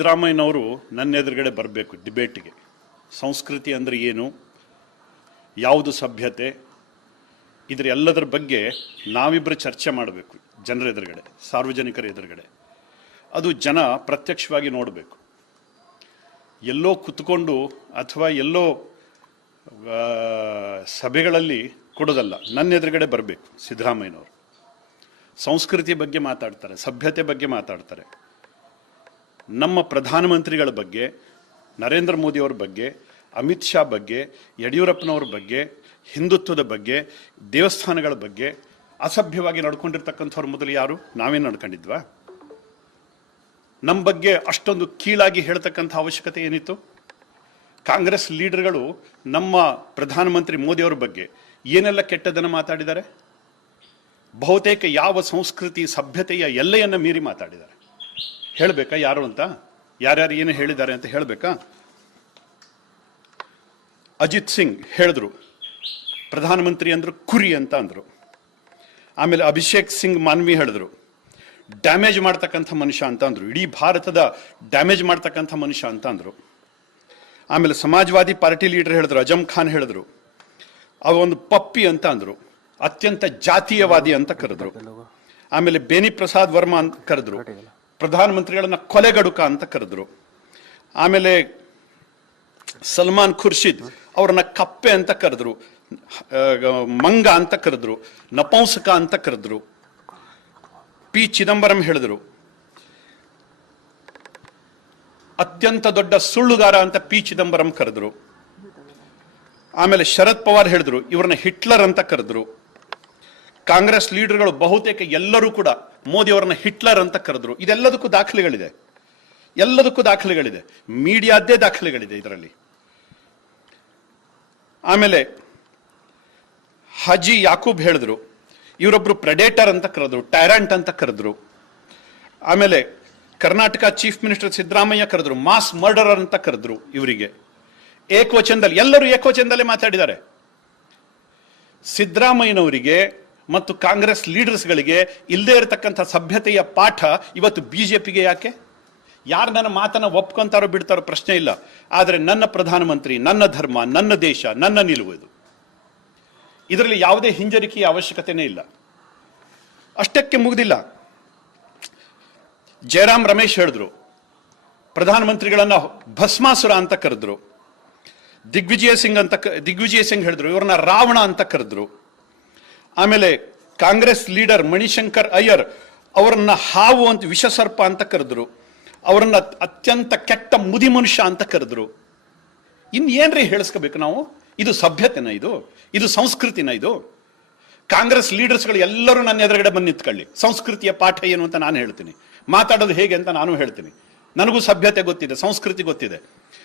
ಸಿದ್ದರಾಮಯ್ಯನವರು ನನ್ನ ಎದುರುಗಡೆ ಬರಬೇಕು ಡಿಬೇಟಿಗೆ. ಸಂಸ್ಕೃತಿ ಅಂದರೆ ಏನು, ಯಾವುದು ಸಭ್ಯತೆ, ಇದರ ಎಲ್ಲದರ ಬಗ್ಗೆ ನಾವಿಬ್ಬರು ಚರ್ಚೆ ಮಾಡಬೇಕು ಜನರ ಎದುರುಗಡೆ, ಸಾರ್ವಜನಿಕರ ಎದುರುಗಡೆ. ಅದು ಜನ ಪ್ರತ್ಯಕ್ಷವಾಗಿ ನೋಡಬೇಕು. ಎಲ್ಲೋ ಕುತ್ಕೊಂಡು ಅಥವಾ ಎಲ್ಲೋ ಸಭೆಗಳಲ್ಲಿ ಕೊಡೋದಲ್ಲ, ನನ್ನ ಎದುರುಗಡೆ ಬರಬೇಕು ಸಿದ್ದರಾಮಯ್ಯನವರು. ಸಂಸ್ಕೃತಿ ಬಗ್ಗೆ ಮಾತಾಡ್ತಾರೆ, ಸಭ್ಯತೆ ಬಗ್ಗೆ ಮಾತಾಡ್ತಾರೆ. ನಮ್ಮ ಪ್ರಧಾನಮಂತ್ರಿಗಳ ಬಗ್ಗೆ, ನರೇಂದ್ರ ಮೋದಿಯವ್ರ ಬಗ್ಗೆ, ಅಮಿತ್ ಶಾ ಬಗ್ಗೆ, ಯಡಿಯೂರಪ್ಪನವ್ರ ಬಗ್ಗೆ, ಹಿಂದುತ್ವದ ಬಗ್ಗೆ, ದೇವಸ್ಥಾನಗಳ ಬಗ್ಗೆ ಅಸಭ್ಯವಾಗಿ ನಡ್ಕೊಂಡಿರ್ತಕ್ಕಂಥವ್ರು ಮೊದಲು ಯಾರು? ನಾವೇನು ನಡ್ಕೊಂಡಿದ್ವಾ? ನಮ್ಮ ಬಗ್ಗೆ ಅಷ್ಟೊಂದು ಕೀಳಾಗಿ ಹೇಳ್ತಕ್ಕಂಥ ಅವಶ್ಯಕತೆ ಏನಿತ್ತು? ಕಾಂಗ್ರೆಸ್ ಲೀಡರ್ಗಳು ನಮ್ಮ ಪ್ರಧಾನಮಂತ್ರಿ ಮೋದಿಯವ್ರ ಬಗ್ಗೆ ಏನೆಲ್ಲ ಕೆಟ್ಟದನ್ನು ಮಾತಾಡಿದ್ದಾರೆ? ಬಹುತೇಕ ಯಾವ ಸಂಸ್ಕೃತಿ ಸಭ್ಯತೆಯ ಎಲ್ಲೆಯನ್ನು ಮೀರಿ ಮಾತಾಡಿದ್ದಾರೆ. ಹೇಳಬೇಕಾ ಯಾರು ಅಂತ? ಯಾರ್ಯಾರು ಏನು ಹೇಳಿದ್ದಾರೆ ಅಂತ ಹೇಳಬೇಕಾ? ಅಜಿತ್ ಸಿಂಗ್ ಹೇಳಿದ್ರು, ಪ್ರಧಾನಮಂತ್ರಿ ಅಂದ್ರು ಕುರಿ ಅಂತ ಅಂದ್ರು. ಆಮೇಲೆ ಅಭಿಷೇಕ್ ಸಿಂಗ್ ಮಾನ್ವಿ ಹೇಳಿದ್ರು, ಡ್ಯಾಮೇಜ್ ಮಾಡ್ತಕ್ಕಂಥ ಮನುಷ್ಯ ಅಂತ ಅಂದ್ರು, ಇಡೀ ಭಾರತದ ಡ್ಯಾಮೇಜ್ ಮಾಡ್ತಕ್ಕಂಥ ಮನುಷ್ಯ ಅಂತ ಅಂದ್ರು. ಆಮೇಲೆ ಸಮಾಜವಾದಿ ಪಾರ್ಟಿ ಲೀಡರ್ ಹೇಳಿದ್ರು, ಅಜಮ್ ಖಾನ್ ಹೇಳಿದ್ರು, ಅವ ಒಂದು ಪಪ್ಪಿ ಅಂತ ಅಂದ್ರು, ಅತ್ಯಂತ ಜಾತೀಯವಾದಿ ಅಂತ ಕರೆದ್ರು. ಆಮೇಲೆ ಬೇನಿ ಪ್ರಸಾದ್ ವರ್ಮಾ ಅಂತ ಕರೆದ್ರು, ಪ್ರಧಾನಮಂತ್ರಿಗಳನ್ನ ಕೊಲೆಗಡುಕ ಅಂತ ಕರೆದ್ರು. ಆಮೇಲೆ ಸಲ್ಮಾನ್ ಖುರ್ಷಿದ್ ಅವ್ರನ್ನ ಕಪ್ಪೆ ಅಂತ ಕರೆದ್ರು, ಮಂಗ ಅಂತ ಕರೆದ್ರು, ನಪುಂಸಕ ಅಂತ ಕರೆದ್ರು. ಪಿ ಚಿದಂಬರಂ ಹೇಳಿದ್ರು, ಅತ್ಯಂತ ದೊಡ್ಡ ಸುಳ್ಳುಗಾರ ಅಂತ ಪಿ ಚಿದಂಬರಂ ಕರೆದ್ರು. ಆಮೇಲೆ ಶರದ್ ಪವಾರ್ ಹೇಳಿದ್ರು, ಇವ್ರನ್ನ ಹಿಟ್ಲರ್ ಅಂತ ಕರೆದ್ರು. ಕಾಂಗ್ರೆಸ್ ಲೀಡರ್ಗಳು ಬಹುತೇಕ ಎಲ್ಲರೂ ಕೂಡ ಮೋದಿ ಅವರನ್ನ ಹಿಟ್ಲರ್ ಅಂತ ಕರೆದ್ರು. ಇದೆಲ್ಲದಕ್ಕೂ ದಾಖಲೆಗಳಿದೆ, ಎಲ್ಲದಕ್ಕೂ ದಾಖಲೆಗಳಿದೆ, ಮೀಡಿಯಾದ್ದೇ ದಾಖಲೆಗಳಿದೆ ಇದರಲ್ಲಿ. ಆಮೇಲೆ ಹಾಜಿ ಯಾಕೂಬ್ ಹೇಳಿದ್ರು, ಇವರೊಬ್ರು ಪ್ರೆಡೇಟರ್ ಅಂತ ಕರೆದ್ರು, ಟೈರಾಂಟ್ ಅಂತ ಕರೆದ್ರು. ಆಮೇಲೆ ಕರ್ನಾಟಕ ಚೀಫ್ ಮಿನಿಸ್ಟರ್ ಸಿದ್ದರಾಮಯ್ಯ ಕರೆದ್ರು, ಮಾಸ್ ಮರ್ಡರರ್ ಅಂತ ಕರೆದ್ರು. ಇವರಿಗೆ ಏಕವಚನದಲ್ಲಿ, ಎಲ್ಲರೂ ಏಕವಚನದಲ್ಲೇ ಮಾತಾಡಿದ್ದಾರೆ. ಸಿದ್ದರಾಮಯ್ಯನವರಿಗೆ ಮತ್ತು ಕಾಂಗ್ರೆಸ್ ಲೀಡರ್ಸ್ಗಳಿಗೆ ಇಲ್ಲದೆ ಇರತಕ್ಕಂಥ ಸಭ್ಯತೆಯ ಪಾಠ ಇವತ್ತು ಬಿಜೆಪಿಗೆ ಯಾಕೆ? ಯಾರು ನನ್ನ ಮಾತನ್ನ ಒಪ್ಕೊಂತಾರೋ ಬಿಡ್ತಾರೋ ಪ್ರಶ್ನೆ ಇಲ್ಲ, ಆದರೆ ನನ್ನ ಪ್ರಧಾನಮಂತ್ರಿ, ನನ್ನ ಧರ್ಮ, ನನ್ನ ದೇಶ, ನನ್ನ ನಿಲುವು ಇದು. ಇದರಲ್ಲಿ ಯಾವುದೇ ಹಿಂಜರಿಕೆಯ ಅವಶ್ಯಕತೆನೇ ಇಲ್ಲ. ಅಷ್ಟಕ್ಕೆ ಮುಗಿದಿಲ್ಲ. ಜಯರಾಮ್ ರಮೇಶ್ ಹೇಳಿದ್ರು, ಪ್ರಧಾನಮಂತ್ರಿಗಳನ್ನ ಭಸ್ಮಾಸುರ ಅಂತ ಕರೆದ್ರು. ದಿಗ್ವಿಜಯ ಸಿಂಗ್ ಹೇಳಿದ್ರು, ಇವ್ರನ್ನ ರಾವಣ ಅಂತ ಕರೆದ್ರು. ಆಮೇಲೆ ಕಾಂಗ್ರೆಸ್ ಲೀಡರ್ ಮಣಿಶಂಕರ್ ಅಯ್ಯರ್ ಅವರನ್ನ ಹಾವು ಅಂತ, ವಿಷಸರ್ಪ ಅಂತ ಕರೆದ್ರು. ಅವರನ್ನ ಅತ್ಯಂತ ಕೆಟ್ಟ ಮುದಿ ಮನುಷ್ಯ ಅಂತ ಕರೆದ್ರು. ಏನ್ರಿ ಹೇಳಿಸ್ಕೋಬೇಕು ನಾವು? ಇದು ಸಭ್ಯತೆನ? ಇದು ಸಂಸ್ಕೃತಿನ? ಇದು ಕಾಂಗ್ರೆಸ್ ಲೀಡರ್ಸ್ಗಳು ಎಲ್ಲರೂ ನನ್ನ ಎದುರುಗಡೆ ಬಂದು ನಿಂತ್ಕೊಳ್ಳಿ, ಸಂಸ್ಕೃತಿಯ ಪಾಠ ಏನು ಅಂತ ನಾನು ಹೇಳ್ತೀನಿ, ಮಾತಾಡೋದು ಹೇಗೆ ಅಂತ ನಾನು ಹೇಳ್ತೀನಿ. ನನಗೂ ಸಭ್ಯತೆ ಗೊತ್ತಿದೆ, ಸಂಸ್ಕೃತಿ ಗೊತ್ತಿದೆ.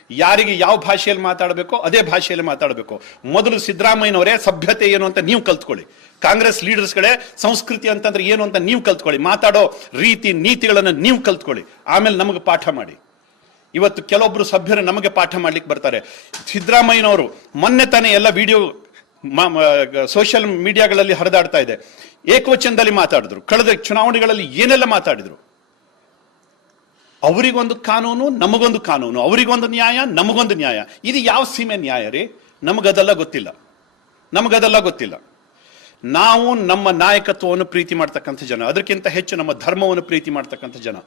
ಯಾರಿಗೆ ಯಾವ ಭಾಷೆಯಲ್ಲಿ ಮಾತಾಡಬೇಕೋ ಅದೇ ಭಾಷೆಯಲ್ಲಿ ಮಾತಾಡಬೇಕು. ಮೊದಲು ಸಿದ್ದರಾಮಯ್ಯನವರೇ ಸಭ್ಯತೆ ಏನು ಅಂತ ನೀವು ಕಲ್ತ್ಕೊಳ್ಳಿ. ಕಾಂಗ್ರೆಸ್ ಲೀಡರ್ಸ್ಗಳೇ ಸಂಸ್ಕೃತಿ ಅಂತಂದ್ರೆ ಏನು ಅಂತ ನೀವು ಕಲ್ತ್ಕೊಳ್ಳಿ. ಮಾತಾಡೋ ರೀತಿ ನೀತಿಗಳನ್ನು ನೀವು ಕಲ್ತ್ಕೊಳ್ಳಿ, ಆಮೇಲೆ ನಮಗೆ ಪಾಠ ಮಾಡಿ. ಇವತ್ತು ಕೆಲವೊಬ್ರು ಸಭ್ಯರು ನಮಗೆ ಪಾಠ ಮಾಡ್ಲಿಕ್ಕೆ ಬರ್ತಾರೆ. ಸಿದ್ದರಾಮಯ್ಯನವರು ಮೊನ್ನೆ ತಾನೇ ಎಲ್ಲ ವಿಡಿಯೋ ಸೋಷಿಯಲ್ ಮೀಡಿಯಾಗಳಲ್ಲಿ ಹರಿದಾಡ್ತಾ ಇದೆ, ಏಕವಚನದಲ್ಲಿ ಮಾತಾಡಿದ್ರು. ಕಳೆದ ಚುನಾವಣೆಗಳಲ್ಲಿ ಏನೆಲ್ಲ ಮಾತಾಡಿದ್ರು. ಅವರಿಗೊಂದು ಕಾನೂನು, ನಮಗೊಂದು ಕಾನೂನು, ಅವರಿಗೊಂದು ನ್ಯಾಯ, ನಮಗೊಂದು ನ್ಯಾಯ. ಇದು ಯಾವ ಸೀಮೆ ನ್ಯಾಯ ರೀ? ನಮಗದೆಲ್ಲ ಗೊತ್ತಿಲ್ಲ, ನಮಗದೆಲ್ಲ ಗೊತ್ತಿಲ್ಲ. ನಾವು ನಮ್ಮ ನಾಯಕತ್ವವನ್ನು ಪ್ರೀತಿ ಮಾಡ್ತಕ್ಕಂಥ ಜನ, ಅದಕ್ಕಿಂತ ಹೆಚ್ಚು ನಮ್ಮ ಧರ್ಮವನ್ನು ಪ್ರೀತಿ ಮಾಡ್ತಕ್ಕಂಥ ಜನ.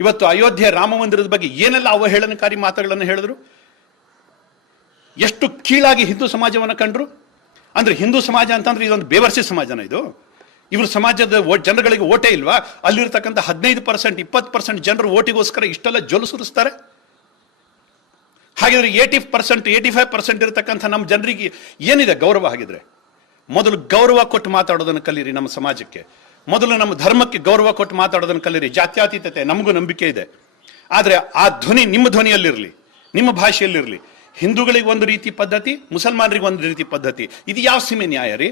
ಇವತ್ತು ಅಯೋಧ್ಯೆ ರಾಮ ಮಂದಿರದ ಬಗ್ಗೆ ಏನೆಲ್ಲ ಅವಹೇಳನಕಾರಿ ಮಾತುಗಳನ್ನು ಹೇಳಿದ್ರು, ಎಷ್ಟು ಕೀಳಾಗಿ ಹಿಂದೂ ಸಮಾಜವನ್ನು ಕಂಡ್ರು. ಅಂದ್ರೆ ಹಿಂದೂ ಸಮಾಜ ಅಂತಂದ್ರೆ ಇದೊಂದು ಬೇವರ್ಸಿ ಸಮಾಜನ ಇದು? ಇವ್ರ ಸಮಾಜದ ಜನಗಳಿಗೆ ಓಟೇ ಇಲ್ವಾ? ಅಲ್ಲಿರ್ತಕ್ಕಂಥ 15%, 20% ಜನರು ಓಟಿಗೋಸ್ಕರ ಇಷ್ಟೆಲ್ಲ ಜೊಲು ಸುರಿಸ್ತಾರೆ. ಹಾಗಿದ್ರೆ 80%, 85% ಇರತಕ್ಕಂಥ ನಮ್ಮ ಜನರಿಗೆ ಏನಿದೆ ಗೌರವ? ಹಾಗಿದ್ರೆ ಮೊದಲು ಗೌರವ ಕೊಟ್ಟು ಮಾತಾಡೋದನ್ನು ಕಲೀರಿ. ನಮ್ಮ ಸಮಾಜಕ್ಕೆ ಮೊದಲು, ನಮ್ಮ ಧರ್ಮಕ್ಕೆ ಗೌರವ ಕೊಟ್ಟು ಮಾತಾಡೋದನ್ನು ಕಲೀರಿ. ಜಾತ್ಯತೀತತೆ ನಮಗೂ ನಂಬಿಕೆ ಇದೆ, ಆದರೆ ಆ ಧ್ವನಿ ನಿಮ್ಮ ಧ್ವನಿಯಲ್ಲಿರಲಿ, ನಿಮ್ಮ ಭಾಷೆಯಲ್ಲಿರಲಿ. ಹಿಂದೂಗಳಿಗೆ ಒಂದು ರೀತಿ ಪದ್ಧತಿ, ಮುಸಲ್ಮಾನರಿಗೆ ಒಂದು ರೀತಿ ಪದ್ಧತಿ. ಇದು ಯಾವ ಸೀಮೆ ನ್ಯಾಯ ರೀ?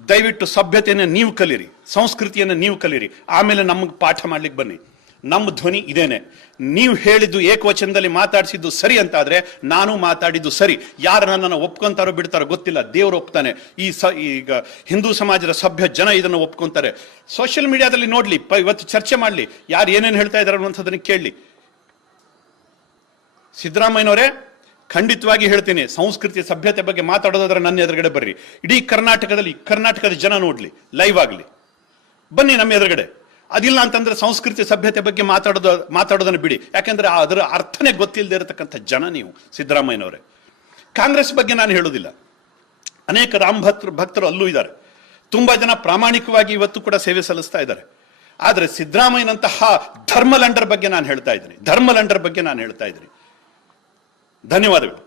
ದಯವಿಟ್ಟು ಸಭ್ಯತೆಯನ್ನು ನೀವು ಕಲೀರಿ, ಸಂಸ್ಕೃತಿಯನ್ನು ನೀವು ಕಲೀರಿ, ಆಮೇಲೆ ನಮಗೆ ಪಾಠ ಮಾಡ್ಲಿಕ್ಕೆ ಬನ್ನಿ. ನಮ್ಮ ಧ್ವನಿ ಇದೇನೆ. ನೀವು ಹೇಳಿದ್ದು ಏಕವಚನದಲ್ಲಿ ಮಾತಾಡಿಸಿದ್ದು ಸರಿ ಅಂತಾದ್ರೆ ನಾನು ಮಾತಾಡಿದ್ದು ಸರಿ. ಯಾರು ನನ್ನನ್ನು ಒಪ್ಕೊಂತಾರೋ ಬಿಡ್ತಾರೋ ಗೊತ್ತಿಲ್ಲ, ದೇವರು ಒಪ್ತಾನೆ. ಈಗ ಹಿಂದೂ ಸಮಾಜದ ಸಭ್ಯ ಜನ ಇದನ್ನು ಒಪ್ಕೊಂತಾರೆ. ಸೋಷಿಯಲ್ ಮೀಡಿಯಾದಲ್ಲಿ ನೋಡ್ಲಿ, ಇವತ್ತು ಚರ್ಚೆ ಮಾಡ್ಲಿ, ಯಾರು ಏನೇನು ಹೇಳ್ತಾ ಇದ್ದಾರೆ ಅನ್ನುವಂಥದ್ದನ್ನು ಕೇಳಲಿ. ಸಿದ್ದರಾಮಯ್ಯನವರೇ, ಖಂಡಿತವಾಗಿ ಹೇಳ್ತೀನಿ, ಸಂಸ್ಕೃತಿ ಸಭ್ಯತೆ ಬಗ್ಗೆ ಮಾತಾಡೋದಾದ್ರೆ ನನ್ನ ಎದುರುಗಡೆ ಬರ್ರಿ. ಇಡೀ ಕರ್ನಾಟಕದ ಜನ ನೋಡ್ಲಿ, ಲೈವ್ ಆಗಲಿ, ಬನ್ನಿ ನಮ್ಮ ಎದುರುಗಡೆ. ಅದಿಲ್ಲ ಅಂತಂದ್ರೆ ಸಂಸ್ಕೃತಿ ಸಭ್ಯತೆ ಬಗ್ಗೆ ಮಾತಾಡೋದನ್ನು ಬಿಡಿ. ಯಾಕೆಂದ್ರೆ ಅದರ ಅರ್ಥನೇ ಗೊತ್ತಿಲ್ಲದೆ ಇರತಕ್ಕಂಥ ಜನ ನೀವು ಸಿದ್ದರಾಮಯ್ಯನವರೇ. ಕಾಂಗ್ರೆಸ್ ಬಗ್ಗೆ ನಾನು ಹೇಳೋದಿಲ್ಲ, ಅನೇಕ ರಾಮ್ ಭಕ್ತರು ಅಲ್ಲೂ ಇದ್ದಾರೆ. ತುಂಬಾ ಜನ ಪ್ರಾಮಾಣಿಕವಾಗಿ ಇವತ್ತು ಕೂಡ ಸೇವೆ ಸಲ್ಲಿಸ್ತಾ ಇದ್ದಾರೆ. ಆದ್ರೆ ಸಿದ್ದರಾಮಯ್ಯನಂತಹ ಧರ್ಮಲಂಡರ್ ಬಗ್ಗೆ ನಾನು ಹೇಳ್ತಾ ಇದ್ದೀನಿ. ಧರ್ಮಲಂಡರ್ ಬಗ್ಗೆ ನಾನು ಹೇಳ್ತಾ ಇದ್ದೀನಿ. ಧನ್ಯವಾದಗಳು.